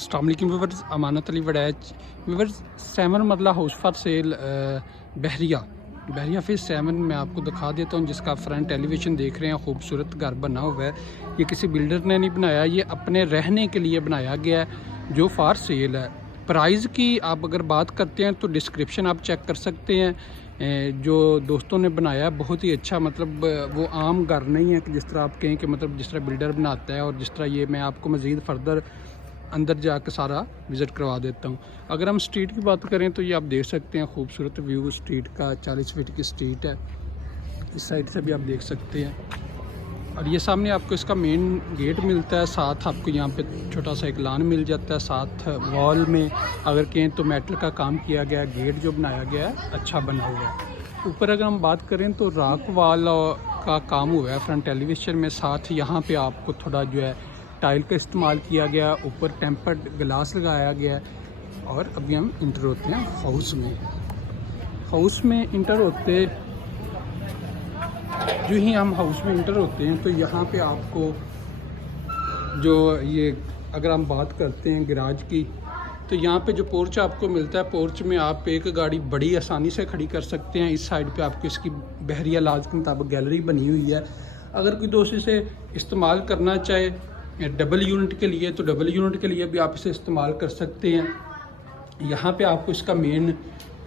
अस्सलाम वालेकुम viewers, Amanat Ali Waraich viewers. 7 मरला house for sale Bahria phase 7 में आपको दिखा देता हूँ, जिसका फ्रंट एलिवेशन देख रहे हैं। खूबसूरत घर बना हुआ है। ये किसी बिल्डर ने नहीं बनाया, ये अपने रहने के लिए बनाया गया है, जो फॉर सेल है। प्राइस की आप अगर बात करते हैं तो डिस्क्रिप्शन आप चेक कर सकते हैं। जो दोस्तों ने बनाया है बहुत ही अच्छा, मतलब वो आम घर नहीं है कि जिस तरह आप कहें कि मतलब जिस तरह बिल्डर बनाता है, और जिस तरह ये मैं आपको मज़ीद फर्दर अंदर जाकर सारा विज़िट करवा देता हूँ। अगर हम स्ट्रीट की बात करें तो ये आप देख सकते हैं, खूबसूरत व्यू स्ट्रीट का। 40 फीट की स्ट्रीट है, इस साइड से भी आप देख सकते हैं। और ये सामने आपको इसका मेन गेट मिलता है, साथ आपको यहाँ पे छोटा सा एक लान मिल जाता है। साथ वॉल में अगर कहें तो मेटल का काम किया गया है। गेट जो बनाया गया है अच्छा बना हुआ है। ऊपर अगर हम बात करें तो रॉक वॉल का काम हुआ है फ्रंट एलिवेशन में। साथ यहाँ पे आपको थोड़ा जो है टाइल का इस्तेमाल किया गया, ऊपर टेम्पर्ड ग्लास लगाया गया है। और अभी हम इंटर होते हैं हाउस में इंटर होते जो ही हम हाउस में इंटर होते हैं तो यहाँ पे आपको जो ये अगर हम बात करते हैं गैराज की, तो यहाँ पे जो पोर्च आपको मिलता है, पोर्च में आप एक गाड़ी बड़ी आसानी से खड़ी कर सकते हैं। इस साइड पे आपको इसकी बहरिया लाज के मुताबिक गैलरी बनी हुई है। अगर कोई दोस्त इसे इस्तेमाल करना चाहे डबल यूनिट के लिए, तो डबल यूनिट के लिए भी आप इसे इस्तेमाल कर सकते हैं। यहाँ पे आपको इसका मेन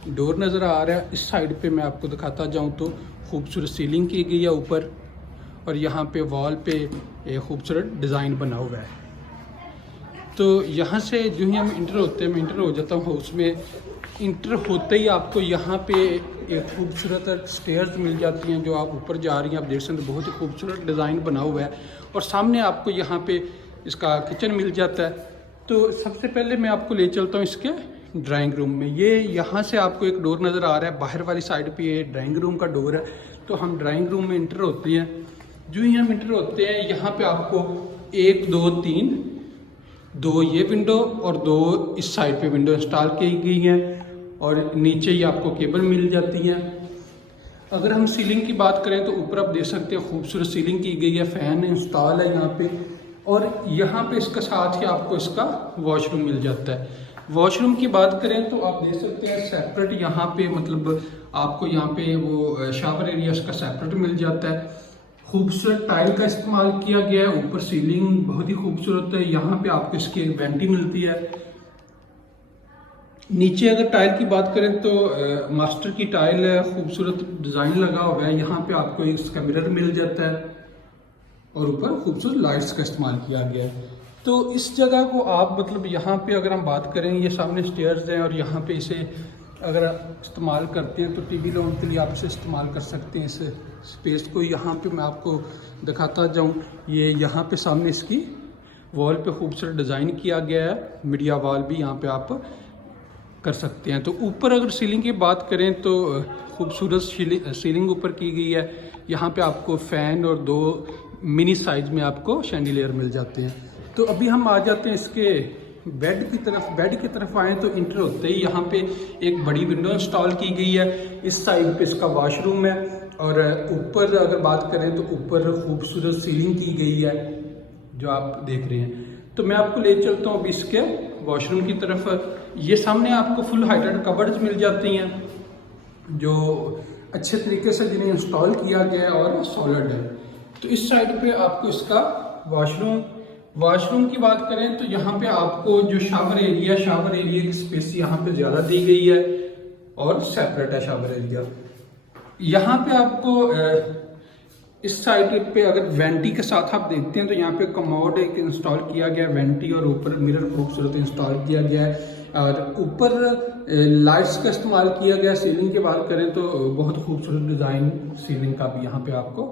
डोर नज़र आ रहा है। इस साइड पे मैं आपको दिखाता जाऊँ तो खूबसूरत सीलिंग की गई है ऊपर, और यहाँ पे वॉल पे एक खूबसूरत डिज़ाइन बना हुआ है। तो यहाँ से जो ही हम इंटर होते हैं, मैं इंटर हो जाता हूँ हाउस में। इंटर होते ही आपको यहाँ पे एक खूबसूरत स्टेयर्स मिल जाती हैं, जो आप ऊपर जा रही हैं। आप देख सकते हैं बहुत ही खूबसूरत डिज़ाइन बना हुआ है। और सामने आपको यहाँ पे इसका किचन मिल जाता है। तो सबसे पहले मैं आपको ले चलता हूँ इसके ड्राइंग रूम में। ये यहाँ से आपको एक डोर नज़र आ रहा है, बाहर वाली साइड पे ये ड्राइंग रूम का डोर है। तो हम ड्राइंग रूम में इंटर होते हैं। जो ही हम इंटर होते हैं, यहाँ पे आपको 1 2 3 2 ये विंडो और 2 इस साइड पे विंडो इंस्टॉल की गई हैं, और नीचे ही आपको केबल मिल जाती हैं। अगर हम सीलिंग की बात करें तो ऊपर आप देख सकते हैं खूबसूरत सीलिंग की गई है, फ़ैन इंस्टॉल है यहाँ पे। और यहाँ पे इसके साथ ही आपको इसका वॉशरूम मिल जाता है। वॉशरूम की बात करें तो आप देख सकते हैं सेपरेट यहाँ पे, मतलब आपको यहाँ पे वो शावर एरिया इसका सेपरेट मिल जाता है। खूबसूरत टाइल का इस्तेमाल किया गया है, ऊपर सीलिंग बहुत ही खूबसूरत है। यहाँ पे आपको इसकी एक वेंटी मिलती है। नीचे अगर टाइल की बात करें तो मास्टर की टाइल है, खूबसूरत डिज़ाइन लगा हुआ है। यहाँ पे आपको इसका मिरर मिल जाता है, और ऊपर खूबसूरत लाइट्स का इस्तेमाल किया गया है। तो इस जगह को आप मतलब यहाँ पे अगर हम बात करें, ये सामने स्टेयर्स हैं, और यहाँ पे इसे अगर आप इस्तेमाल करते हैं तो टीवी लॉन्च के लिए आप इसे इस्तेमाल कर सकते हैं। इस स्पेस को यहाँ पे मैं आपको दिखाता जाऊँ, ये यहाँ पे सामने इसकी वॉल पे खूबसूरत डिज़ाइन किया गया है। मीडिया वॉल भी यहाँ पे आप कर सकते हैं। तो ऊपर अगर सीलिंग की बात करें तो खूबसूरत सीलिंग ऊपर की गई है। यहाँ पे आपको फ़ैन और 2 मिनी साइज में आपको शैंडिलियर मिल जाते हैं। तो अभी हम आ जाते हैं इसके बेड की तरफ आएँ तो इंटर होते ही यहाँ पे एक बड़ी विंडो इंस्टॉल की गई है। इस साइड पे इसका वॉशरूम है, और ऊपर अगर बात करें तो ऊपर खूबसूरत सीलिंग की गई है जो आप देख रहे हैं। तो मैं आपको ले चलता हूँ अभी इसके वॉशरूम की तरफ। ये सामने आपको फुल हाइटेड कबर्ड्स मिल जाती हैं, जो अच्छे तरीके से जिन्हें इंस्टॉल किया गया है और सॉलिड है। तो इस साइड पे आपको इसका वॉशरूम की बात करें तो यहाँ पे आपको जो शावर एरिया की स्पेस यहाँ पे ज़्यादा दी गई है, और सेपरेट है शावर एरिया। यहाँ पे आपको इस साइड पे अगर वेंटी के साथ आप देखते हैं तो यहाँ पे कमोड एक इंस्टॉल किया गया है, वेंटी, और ऊपर मिरर खूबसूरत इंस्टॉल किया गया है, और ऊपर लाइट्स का इस्तेमाल किया गया। सीलिंग की बात करें तो बहुत खूबसूरत डिज़ाइन सीलिंग का भी यहाँ पे आपको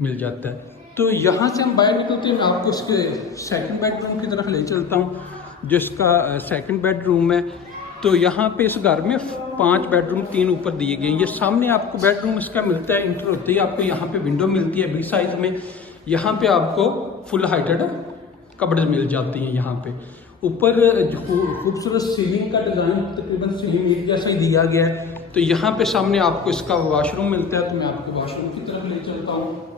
मिल जाता है। तो यहाँ से हम बाहर निकलते हैं, मैं आपको इसके सेकंड बेडरूम की तरफ ले चलता हूँ, जिसका सेकंड बेडरूम है। तो यहाँ पे इस घर में 5 बेडरूम 3 ऊपर दिए गए हैं। ये सामने आपको बेडरूम इसका मिलता है। इंटर होते ही आपको यहाँ पे विंडो मिलती है बिग साइज में। यहाँ पे आपको फुल हाइटेड कबर्ड मिल जाती हैं। यहाँ पे ऊपर खूबसूरत सीलिंग का डिज़ाइन तकरीबन सीलिंग एक जैसा ही दिया गया है। तो यहाँ पे सामने आपको इसका वॉशरूम मिलता है। तो मैं आपको वॉशरूम की तरफ ले चलता हूँ।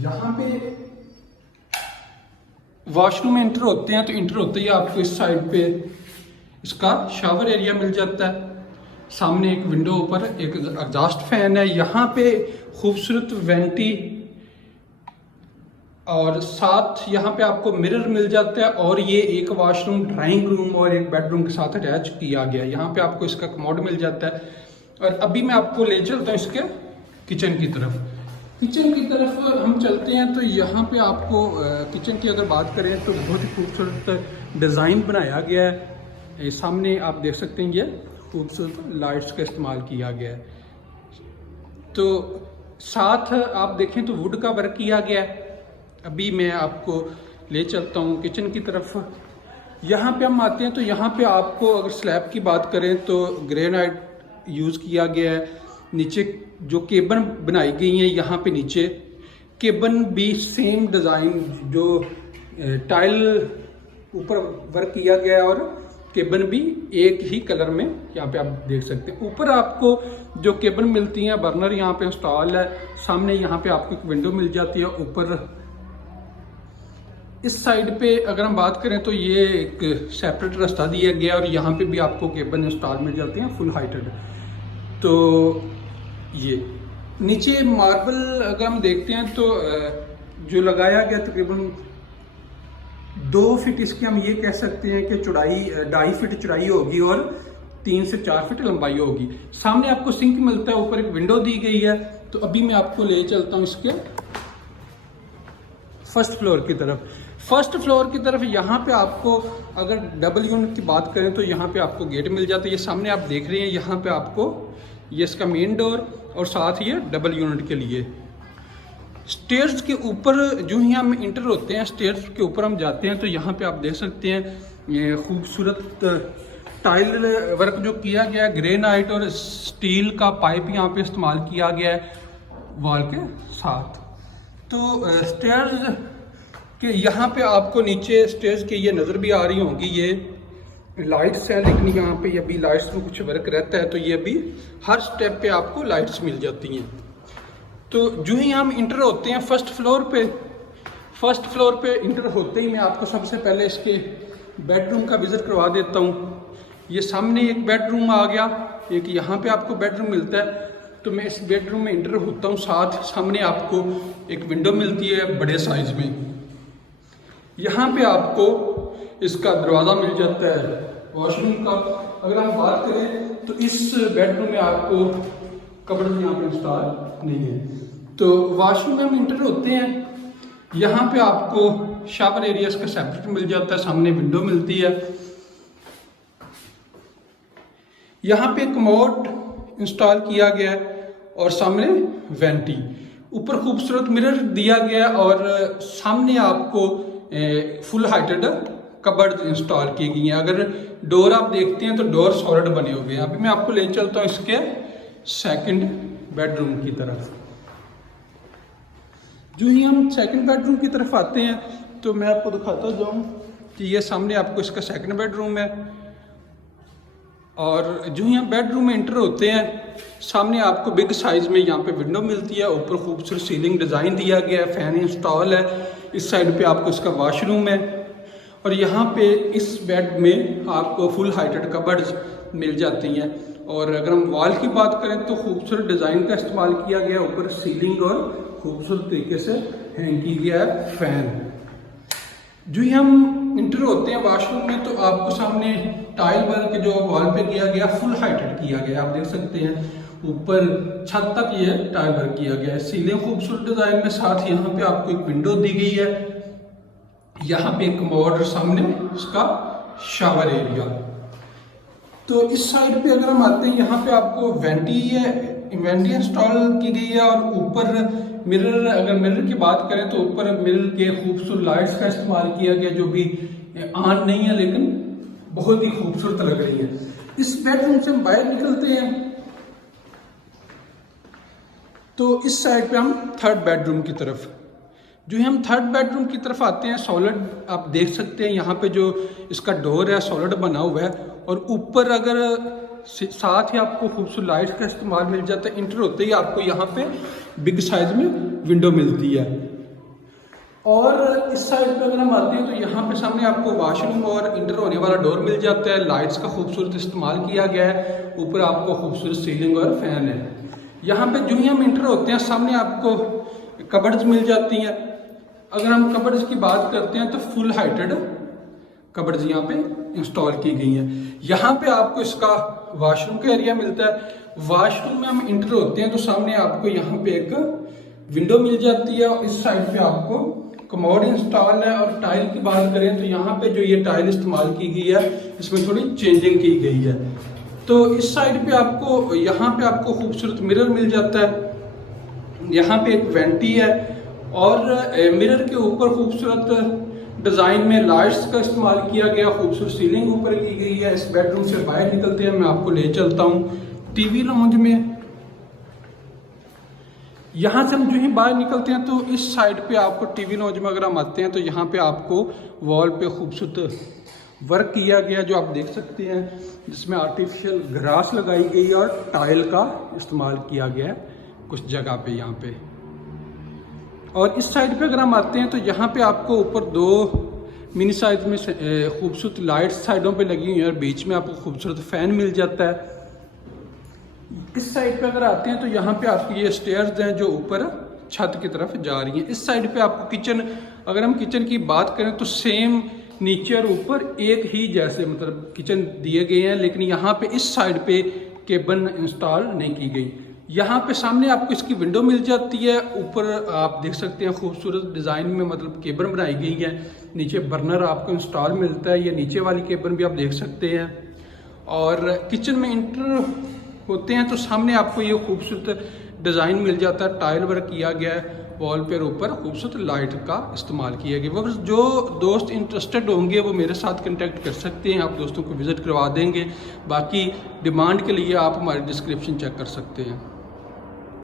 यहाँ पे वॉशरूम में इंटर होते हैं तो इंटर होते ही आपको इस साइड पे इसका शावर एरिया मिल जाता है। सामने एक विंडो, ऊपर एक एग्जॉस्ट फैन है, यहाँ पे खूबसूरत वेंटी और साथ यहाँ पे आपको मिरर मिल जाता है। और ये एक वॉशरूम, ड्राइंग रूम और एक बेडरूम के साथ अटैच किया गया है। यहाँ पे आपको इसका कमोड मिल जाता है। और अभी मैं आपको ले चलता हूँ इसके किचन की तरफ। किचन की तरफ हम चलते हैं तो यहाँ पे आपको किचन की अगर बात करें तो बहुत ही खूबसूरत डिज़ाइन बनाया गया है। ये सामने आप देख सकते हैं, ये खूबसूरत लाइट्स का इस्तेमाल किया गया है। तो साथ आप देखें तो वुड का वर्क किया गया है। अभी मैं आपको ले चलता हूँ किचन की तरफ। यहाँ पे हम आते हैं तो यहाँ पे आपको अगर स्लैब की बात करें तो ग्रेनाइट यूज़ किया गया है। नीचे जो केबन बनाई गई है, यहाँ पे नीचे केबन भी सेम डिज़ाइन, जो टाइल ऊपर वर्क किया गया है और केबन भी एक ही कलर में यहाँ पे आप देख सकते हैं। ऊपर आपको जो केबन मिलती हैं, बर्नर यहाँ पे इंस्टॉल है। सामने यहाँ पे आपको एक विंडो मिल जाती है। ऊपर इस साइड पे अगर हम बात करें तो ये एक सेपरेट रास्ता दिया गया और यहाँ पे भी आपको केबन इंस्टॉल मिल जाती हैं फुल हाइटेड। तो ये नीचे मार्बल अगर हम देखते हैं तो जो लगाया गया तकरीबन 2 फीट इसकी हम ये कह सकते हैं कि चौड़ाई 2.5 फीट चौड़ाई होगी और 3 से 4 फीट लंबाई होगी। सामने आपको सिंक मिलता है, ऊपर एक विंडो दी गई है। तो अभी मैं आपको ले चलता हूँ इसके फर्स्ट फ्लोर की तरफ। फर्स्ट फ्लोर की तरफ यहाँ पे आपको अगर डबल यूनिट की बात करें तो यहाँ पे आपको गेट मिल जाता है। ये सामने आप देख रहे हैं, यहाँ पे आपको ये इसका मेन डोर और साथ ये डबल यूनिट के लिए। स्टेयर्स के ऊपर जो ही हम इंटर होते हैं, स्टेयर्स के ऊपर हम जाते हैं तो यहाँ पे आप देख सकते हैं ये खूबसूरत टाइल वर्क जो किया गया है, ग्रेनाइट और स्टील का पाइप यहाँ पे इस्तेमाल किया गया है वॉल के साथ। तो स्टेयर्स के यहाँ पे आपको नीचे स्टेयर्स के ये नज़र भी आ रही होंगी, ये लाइट्स हैं, लेकिन यहाँ पे अभी लाइट्स में कुछ वर्क रहता है तो ये भी हर स्टेप पे आपको लाइट्स मिल जाती हैं। तो जो ही हम इंटर होते हैं फर्स्ट फ्लोर पे इंटर होते ही मैं आपको सबसे पहले इसके बेडरूम का विजिट करवा देता हूँ। ये सामने एक बेडरूम आ गया, एक यहाँ पे आपको बेडरूम मिलता है। तो मैं इस बेडरूम में इंटर होता हूँ, साथ सामने आपको एक विंडो मिलती है बड़े साइज में। यहाँ पे आपको इसका दरवाज़ा मिल जाता है वॉशरूम का। अगर हम बात करें तो इस बेडरूम में आपको कबर्ड यहाँ पे इंस्टॉल नहीं है। तो वॉशरूम में हम इंटर होते हैं, यहाँ पे आपको शावर एरिया का सेपरेट मिल जाता है, सामने विंडो मिलती है। यहाँ पे कमोड इंस्टॉल किया गया है और सामने वेंटी, ऊपर खूबसूरत मिरर दिया गया है और सामने आपको फुल हाइटेड कबर्ड इंस्टॉल की गई हैं। अगर डोर आप देखते हैं तो डोर सॉलिड बने हुए हैं। अभी मैं आपको ले चलता हूँ इसके सेकंड बेडरूम की तरफ। जो ही हम सेकंड बेडरूम की तरफ आते हैं तो मैं आपको दिखाता जाऊँ कि ये सामने आपको इसका सेकंड बेडरूम है। और जो ही हम बेडरूम में एंटर होते हैं, सामने आपको बिग साइज़ में यहाँ पे विंडो मिलती है, ऊपर खूबसूरत सीलिंग डिज़ाइन दिया गया है, फैन इंस्टॉल है। इस साइड पे आपको इसका वॉशरूम है और यहाँ पे इस बेड में आपको फुल हाइटेड कबर्ड्स मिल जाती हैं। और अगर हम वॉल की बात करें तो खूबसूरत डिज़ाइन का इस्तेमाल किया गया, ऊपर सीलिंग और खूबसूरत तरीके से हैंग की गया है फैन। जो ही हम इंटर होते हैं वॉशरूम में तो आपको सामने टाइल वर्क जो वॉल पे किया गया फुल हाइटेड किया गया, आप देख सकते हैं ऊपर छत तक ये टाइल वर्क किया गया है। सीलिंग खूबसूरत डिजाइन में, साथ यहाँ पे आपको एक विंडो दी गई है। यहाँ पे एक कमोड, सामने उसका शावर एरिया। तो इस साइड पे अगर हम आते हैं, यहाँ पे आपको वेंटी इंस्टॉल की गई है और ऊपर मिरर, अगर मिरर की बात करें तो ऊपर मिरर के खूबसूरत लाइट्स का इस्तेमाल किया गया, जो भी ऑन नहीं है लेकिन बहुत ही खूबसूरत लग रही है। इस बेडरूम से हम बाहर निकलते हैं तो इस साइड पे हम थर्ड बेडरूम की तरफ, जो हम थर्ड बेडरूम की तरफ आते हैं, सॉलिड आप देख सकते हैं। यहाँ पे जो इसका डोर है सॉलिड बना हुआ है और ऊपर अगर साथ ही आपको खूबसूरत लाइट्स का इस्तेमाल मिल जाता है। इंटर होते ही आपको यहाँ पे बिग साइज में विंडो मिलती है। और इस साइड पे अगर हम आते हैं तो यहाँ पे सामने आपको वॉशरूम और इंटर होने वाला डोर मिल जाता है। लाइट्स का खूबसूरत इस्तेमाल किया गया है। ऊपर आपको खूबसूरत सीलिंग और फैन है। यहाँ पे जो ही हम इंटर होते हैं सामने आपको कबर्ड्स मिल जाती हैं। अगर हम कबर्ड्स की बात करते हैं तो फुल हाइटेड कबर्ड्स यहाँ पे इंस्टॉल की गई हैं। यहाँ पे आपको इसका वॉशरूम का एरिया मिलता है। वॉशरूम में हम इंटर होते हैं तो सामने आपको यहाँ पे एक विंडो मिल जाती है और इस साइड पे आपको कमोड इंस्टॉल है। और टाइल की बात करें तो यहाँ पे जो ये टाइल इस्तेमाल की गई है इसमें थोड़ी चेंजिंग की गई है। तो इस साइड पे आपको यहाँ पे आपको खूबसूरत मिरर मिल जाता है। यहाँ पे एक वेंटी है और मिरर के ऊपर खूबसूरत डिज़ाइन में लाइट्स का इस्तेमाल किया गया। खूबसूरत सीलिंग ऊपर की गई है। इस बेडरूम से बाहर निकलते हैं, मैं आपको ले चलता हूँ टीवी लाउंज में। यहाँ से हम जो ही बाहर निकलते हैं तो इस साइड पे आपको टीवी लाउंज में अगर हम आते हैं तो यहाँ पे आपको वॉल पे खूबसूरत वर्क किया गया जो आप देख सकते हैं, जिसमें आर्टिफिशियल ग्रास लगाई गई है और टाइल का इस्तेमाल किया गया है कुछ जगह पे यहाँ पे। और इस साइड पे अगर हम आते हैं तो यहाँ पे आपको ऊपर 2 मिनी साइज में खूबसूरत लाइट्स साइडों पे लगी हुई है और बीच में आपको खूबसूरत फैन मिल जाता है। इस साइड पे अगर आते हैं तो यहाँ पे आपको ये स्टेयर्स हैं जो ऊपर छत की तरफ जा रही हैं। इस साइड पे आपको किचन, अगर हम किचन की बात करें तो सेम नीचे और ऊपर एक ही जैसे मतलब किचन दिए गए हैं, लेकिन यहाँ पे इस साइड पे केबन इंस्टॉल नहीं की गई। यहाँ पे सामने आपको इसकी विंडो मिल जाती है। ऊपर आप देख सकते हैं खूबसूरत डिज़ाइन में मतलब केबन बनाई गई है। नीचे बर्नर आपको इंस्टॉल मिलता है, ये नीचे वाली केबन भी आप देख सकते हैं। और किचन में इंटर होते हैं तो सामने आपको ये खूबसूरत डिज़ाइन मिल जाता है। टाइल वर्क किया गया है, वॉल पे ऊपर खूबसूरत लाइट का इस्तेमाल किया गया। वो जो दोस्त इंटरेस्टेड होंगे वो मेरे साथ कांटेक्ट कर सकते हैं, आप दोस्तों को विज़िट करवा देंगे। बाकी डिमांड के लिए आप हमारी डिस्क्रिप्शन चेक कर सकते हैं।